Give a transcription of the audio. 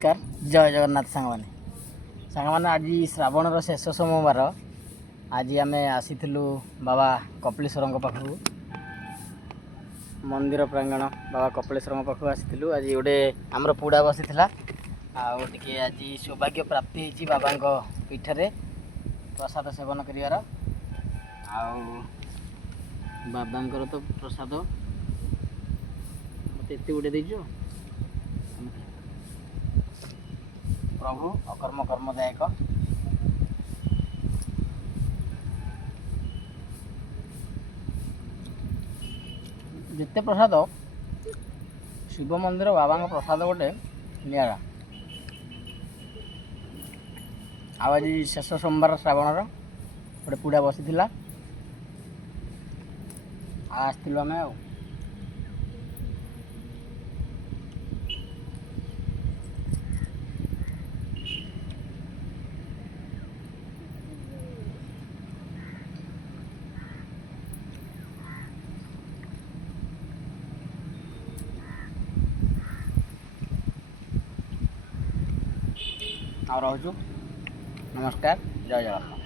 नमस्कार जय जगन्नाथ सांग आज श्रावण शेष सोमवार आज आम आसीलु बाबा कपिलेश्वर पाखु मंदिर प्रांगण बाबा कपिलेश्वर पाखु आसीलु आज गोटे आमर पुड़ा बसी टे आज सौभाग्य प्राप्ति होती बाबा पीठरे प्रसाद सेवन कर बाबा तो प्रसाद मत एत गोटे देचु प्रभु अकर्म कर्मदायक जिते प्रसाद शिव मंदिर बाबा प्रसाद गोटे निरा आज शेष सोमवार श्रावणर गोटे पुड़ा बसी आसलु आम और रोचु नमस्कार जय जगन्नाथ।